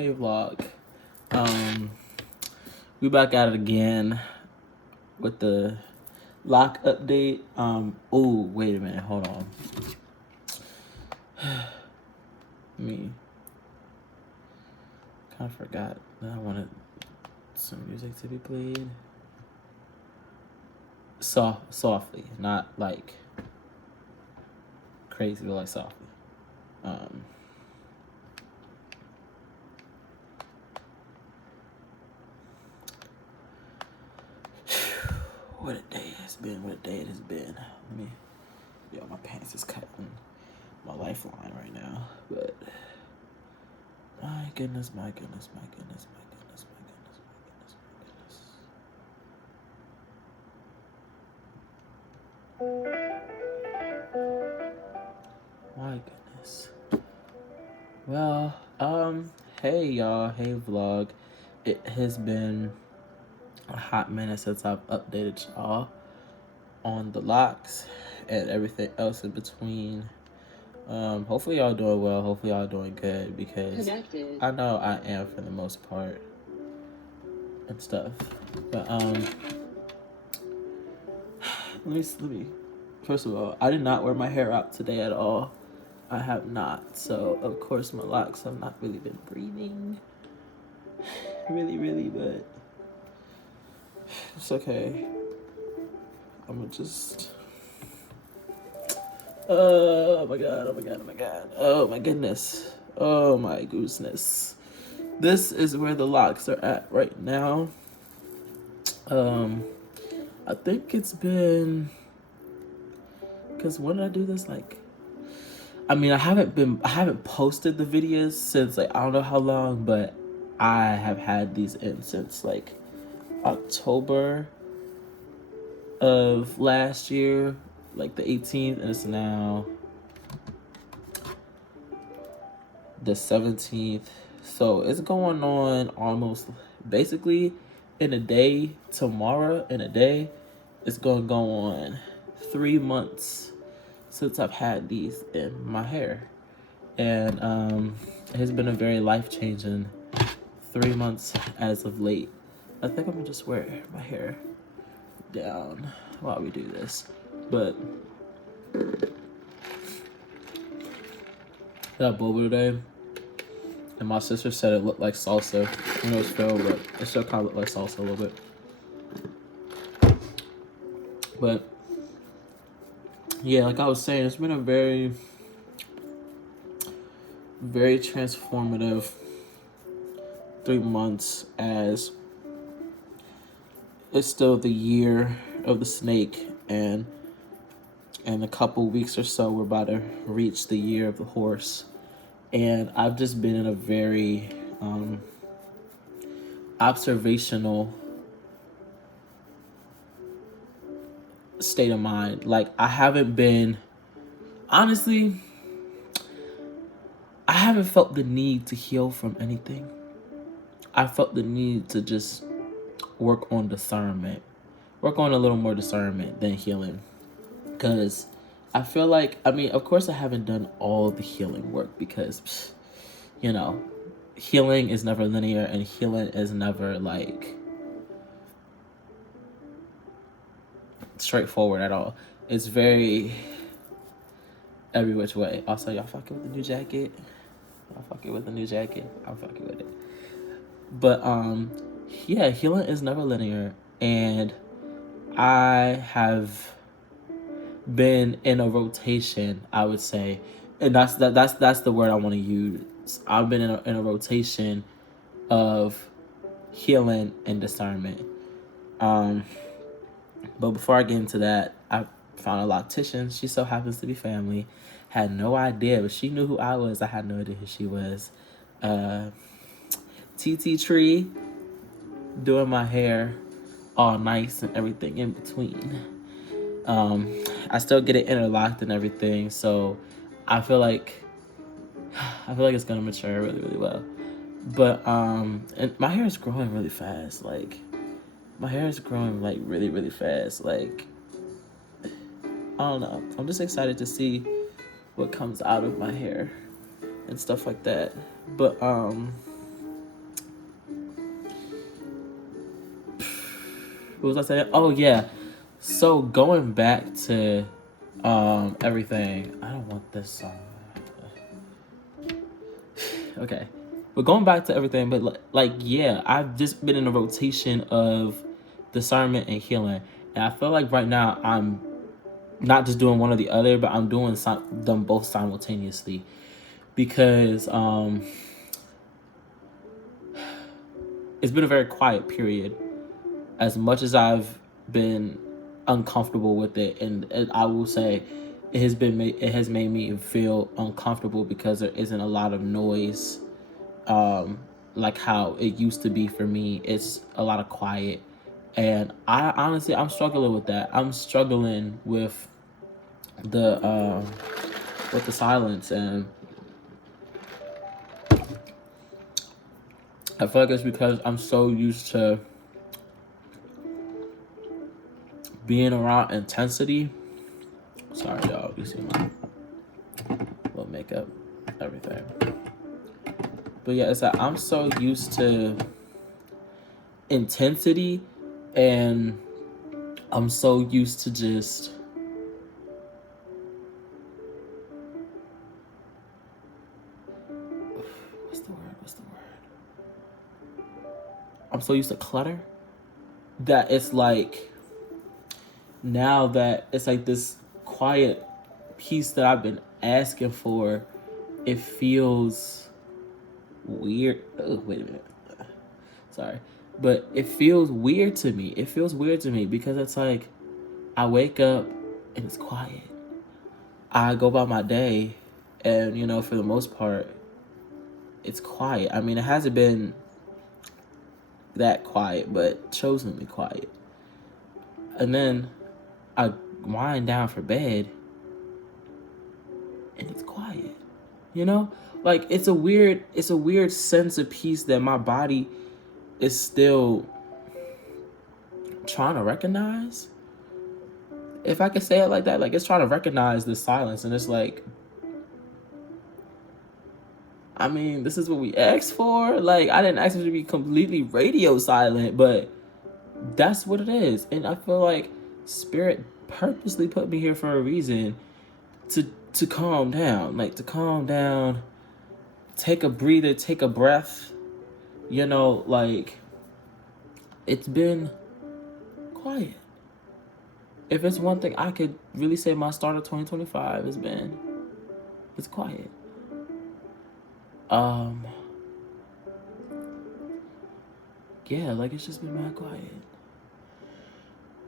Hey vlog. We back at it again with the lock update. Oh, wait a minute, hold on. Me kind of forgot that I wanted some music to be played. Softly, not like crazy, but like softly. What a day it has been. Yo, my pants is cutting my lifeline right now, but my goodness. My goodness. Well, hey y'all, hey vlog. It has been a hot minute since I've updated y'all on the locks and everything else in between. Hopefully y'all doing well. Hopefully y'all doing good, because I know I am for the most part and stuff. But let me. First of all, I did not wear my hair out today at all. I have not. So of course my locks have not really been breathing. Really, but it's okay. I'm gonna just. Oh my god. Oh my goodness. Oh my gooseness. This is where the locks are at right now. I think it's been, because when did I do this? Like, I mean, I haven't posted the videos since, like, I don't know how long, but I have had these in since like October of last year, like the 18th, and it's now the 17th. So it's going on almost basically in a day. Tomorrow in a day, it's gonna go on 3 months since I've had these in my hair. And it has been a very life-changing 3 months as of late. I think I'm gonna just wear my hair down while we do this. But got boba today, and my sister said it looked like salsa when it was filled, but it still kind of looked like salsa a little bit. But yeah, like I was saying, it's been a very transformative 3 months, as it's still the year of the snake, and in a couple weeks or so we're about to reach the year of the horse. And I've just been in a very observational state of mind. Like, I haven't felt the need to heal from anything. I felt the need to just work on a little more discernment than healing. Because I feel like, I mean, of course I haven't done all the healing work, because, you know, healing is never linear, and healing is never like straightforward at all. It's very every which way. Also, y'all fucking with the new jacket? I'm fucking with it. But yeah, healing is never linear, and I have been in a rotation, I would say, and that's the word I want to use. I've been in a rotation of healing and discernment. But before I get into that, I found a loctician. She so happens to be family. Had no idea, but she knew who I was. I had no idea who she was. TT Tree, doing my hair all nice and everything in between. I still get it interlocked and everything, so I feel like it's gonna mature really well. But and my hair is growing really fast. Like, my hair is growing like really fast. Like, I don't know. I'm just excited to see what comes out of my hair and stuff like that. But What was I saying? Oh yeah. So going back to everything. I don't want this song. Okay. But going back to everything, but like yeah, I've just been in a rotation of discernment and healing. And I feel like right now I'm not just doing one or the other, but I'm doing them both simultaneously. Because it's been a very quiet period. As much as I've been uncomfortable with it, and I will say it has made me feel uncomfortable because there isn't a lot of noise, like how it used to be for me. It's a lot of quiet, and I honestly I'm struggling with that. I'm struggling with the silence, and I feel like it's because I'm so used to being around intensity. Sorry, y'all. You see my little makeup, everything. But yeah, it's like I'm so used to intensity, and I'm so used to just what's the word? I'm so used to clutter that it's like now that it's like this quiet piece that I've been asking for, it feels weird. Oh, wait a minute. Sorry. But it feels weird to me. It feels weird to me because it's like I wake up and it's quiet. I go about my day and, you know, for the most part, it's quiet. I mean, it hasn't been that quiet, but chosenly quiet. And then I wind down for bed and it's quiet. You know? Like it's a weird sense of peace that my body is still trying to recognize. If I could say it like that, like it's trying to recognize the silence, and it's like, I mean, this is what we asked for. Like, I didn't ask for it to be completely radio silent, but that's what it is. And I feel like Spirit purposely put me here for a reason, to calm down, like to calm down, take a breather, take a breath. You know, like it's been quiet. If it's one thing I could really say my start of 2025 has been, it's quiet. Yeah, like it's just been mad quiet.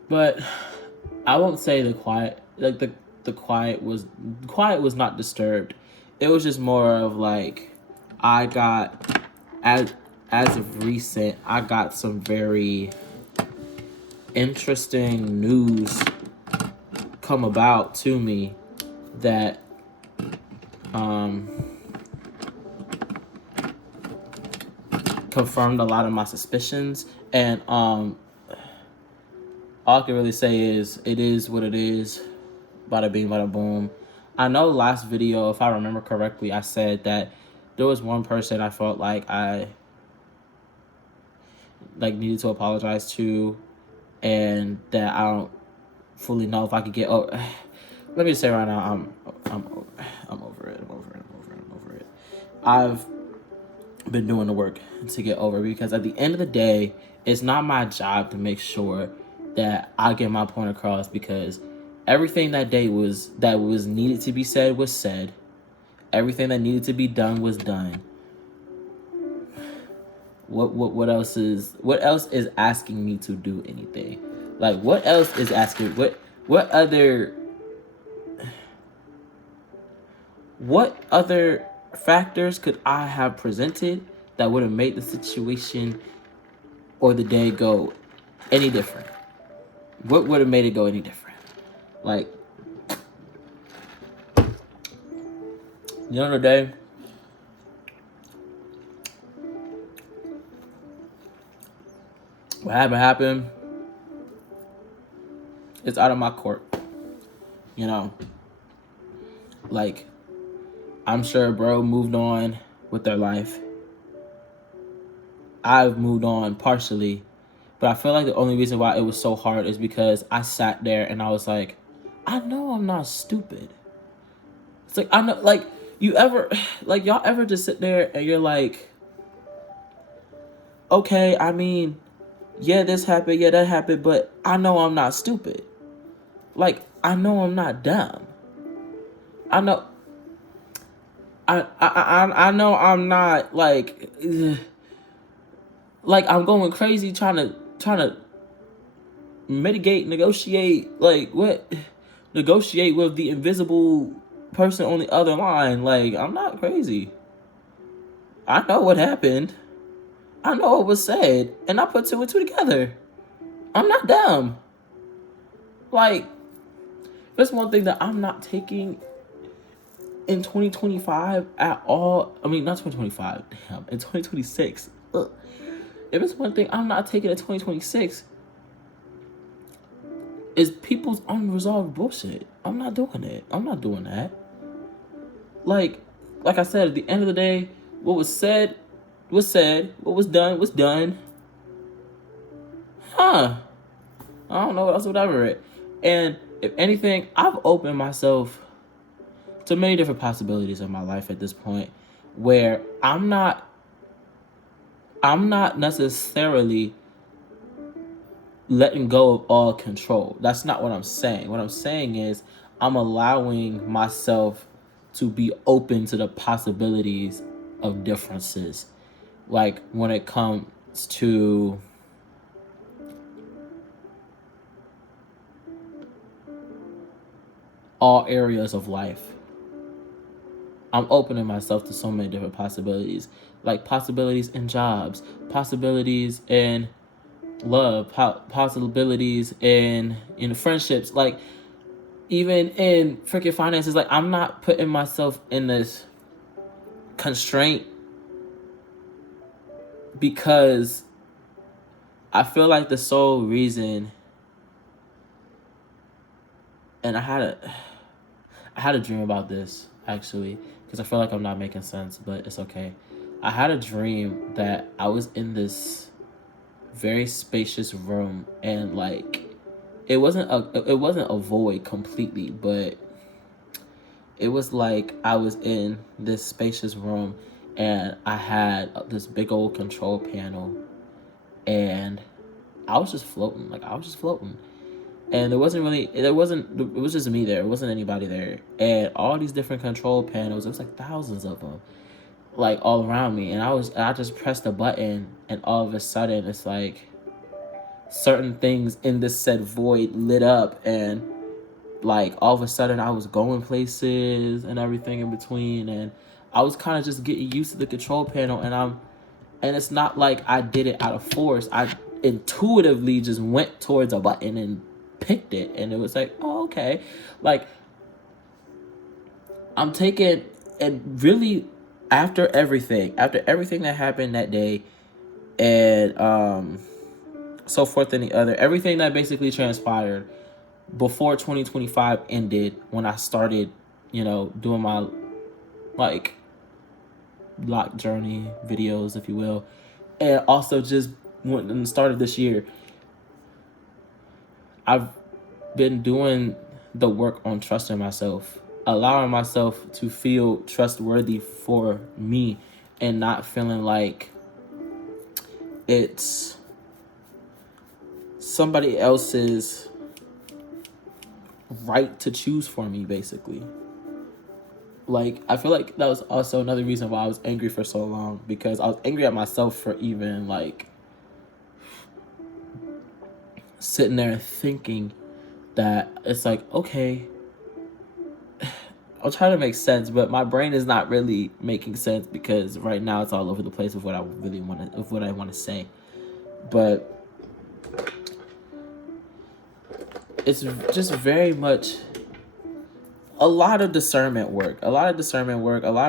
But I won't say the quiet, like the quiet was not disturbed. It was just more of like I got as of recent, I got some very interesting news come about to me that confirmed a lot of my suspicions, and all I can really say is it is what it is. Bada bing, bada boom. I know last video, if I remember correctly, I said that there was one person I felt like I needed to apologize to, and that I don't fully know if I could get over. Let me just say right now, I'm over it. I'm over it. I've been doing the work to get over it, because at the end of the day, it's not my job to make sure that I get my point across, because everything that day was needed to be said was said. Everything that needed to be done was done. What else is asking me to do anything? Like, what else is asking? What other factors could I have presented that would have made the situation or the day go any different? What would have made it go any different? Like, the other day, what happened, it's out of my court. You know, like, I'm sure bro moved on with their life. I've moved on partially, But I feel like the only reason why it was so hard is because I sat there and I was like, I know I'm not stupid. It's like, I know, like, you ever, like, y'all ever just sit there and you're like, okay, I mean, yeah, this happened, yeah, that happened, but I know I'm not stupid. Like, I know I'm not dumb. I know, I know I'm not like I'm going crazy trying to mitigate, negotiate, negotiate with the invisible person on the other line. Like, I'm not crazy. I know what happened. I know what was said, and I put two and two together. I'm not dumb. Like, that's one thing that I'm not taking in 2025 at all. I mean, not 2025. Damn, in 2026. Ugh. If it's one thing I'm not taking in 2026, is people's unresolved bullshit. I'm not doing it. I'm not doing that. Like I said, at the end of the day, what was said was said. What was done was done. Huh. I don't know what else would ever it. And if anything, I've opened myself to many different possibilities in my life at this point where I'm not necessarily letting go of all control. That's not what I'm saying. What I'm saying is I'm allowing myself to be open to the possibilities of differences. Like when it comes to all areas of life. I'm opening myself to so many different possibilities. Like possibilities in jobs, possibilities in love, possibilities in friendships, like even in freaking finances. Like I'm not putting myself in this constraint because I feel like the sole reason, and I had a dream about this actually, because I feel like I'm not making sense, but it's okay. I had a dream that I was in this very spacious room, and like it wasn't a void completely, but it was like I was in this spacious room and I had this big old control panel, and I was just floating. Like I was just floating. And it was just me there. It wasn't anybody there. And all these different control panels, it was like thousands of them, like all around me. And I just pressed a button, and all of a sudden it's like certain things in this said void lit up, and like all of a sudden I was going places and everything in between, and I was kind of just getting used to the control panel, and it's not like I did it out of force. I intuitively just went towards a button and picked it, and it was like, oh, okay. Like I'm taking, and really after everything that happened that day, and so forth and the other, everything that basically transpired before 2025 ended, when I started, doing my like Locd journey videos, if you will, and also just when in the start of this year, I've been doing the work on trusting myself, allowing myself to feel trustworthy for me, and not feeling like it's somebody else's right to choose for me, basically. Like, I feel like that was also another reason why I was angry for so long, because I was angry at myself for even like sitting there and thinking that it's like, okay, I'll try to make sense, but my brain is not really making sense because right now it's all over the place of what I really want to, of what I want to say. But it's just very much a lot of discernment work, a lot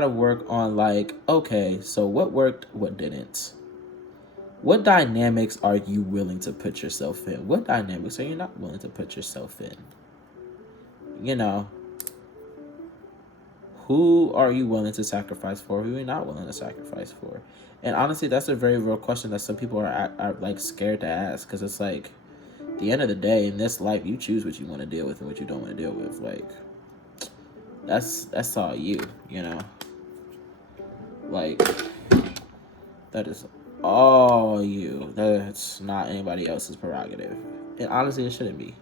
of work on like, okay, so what worked, what didn't? What dynamics are you willing to put yourself in? What dynamics are you not willing to put yourself in? Who are you willing to sacrifice for? Who are you not willing to sacrifice for? And honestly, that's a very real question that some people are like scared to ask, because it's like, at the end of the day, in this life, you choose what you want to deal with and what you don't want to deal with. Like, that's all you, you know. Like, that is all you. That's not anybody else's prerogative. And honestly, it shouldn't be.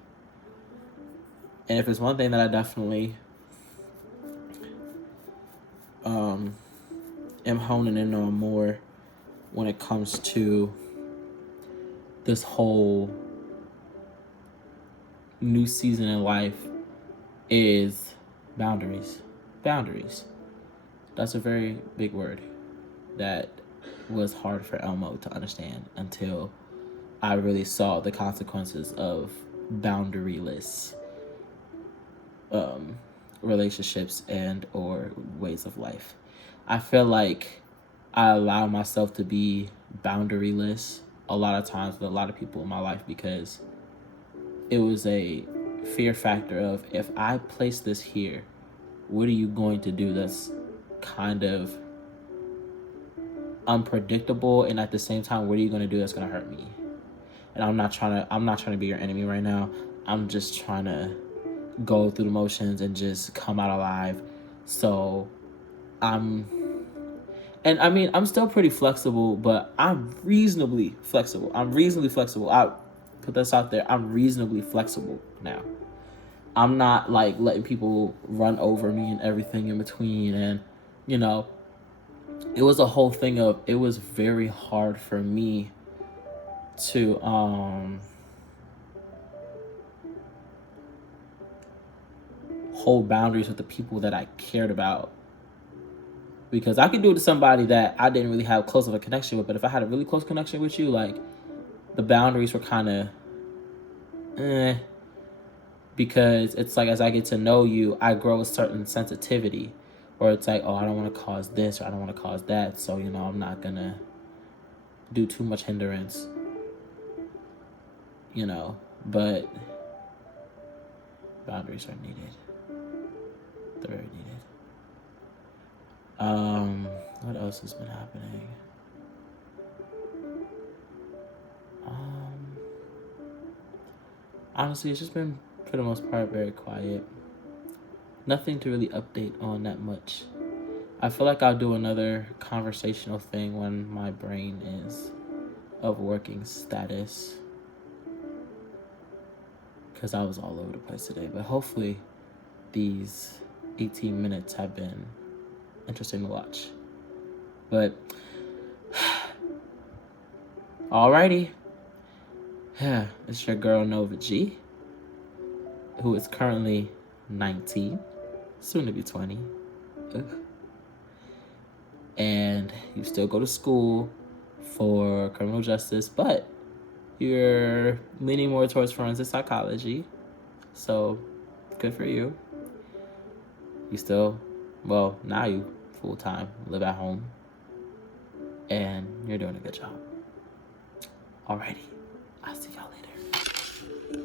And if it's one thing that I definitely am honing in on more when it comes to this whole new season in life is boundaries. Boundaries. That's a very big word that was hard for Elmo to understand until I really saw the consequences of boundaryless relationships and or ways of life. I feel like I allow myself to be boundaryless a lot of times with a lot of people in my life because it was a fear factor of, if I place this here, what are you going to do that's kind of unpredictable, and at the same time, what are you going to do that's going to hurt me? And I'm not trying to be your enemy right now. I'm just trying to go through the motions and just come out alive. So I'm still pretty flexible, but I'm reasonably flexible. I put this out there. I'm reasonably flexible now. I'm not like letting people run over me and everything in between. And, you know, it was a whole thing of, it was very hard for me to hold boundaries with the people that I cared about. Because I could do it to somebody that I didn't really have close of a connection with, but if I had a really close connection with you, like, the boundaries were kind of because it's like, as I get to know you, I grow a certain sensitivity, or it's like, oh, I don't want to cause this, or I don't want to cause that, so, you know, I'm not gonna do too much hindrance, you know. But boundaries are needed. They're very needed. What else has been happening? Honestly, it's just been, for the most part, very quiet. Nothing to really update on that much. I feel like I'll do another conversational thing when my brain is of working status, because I was all over the place today. But hopefully these 18 minutes have been interesting to watch. But alrighty. Yeah, it's your girl Nova G, who is currently 19, soon to be 20. Ugh. And you still go to school for criminal justice, but you're leaning more towards forensic psychology. So good for you. You still, well, now you full-time, live at home, and you're doing a good job. Alrighty.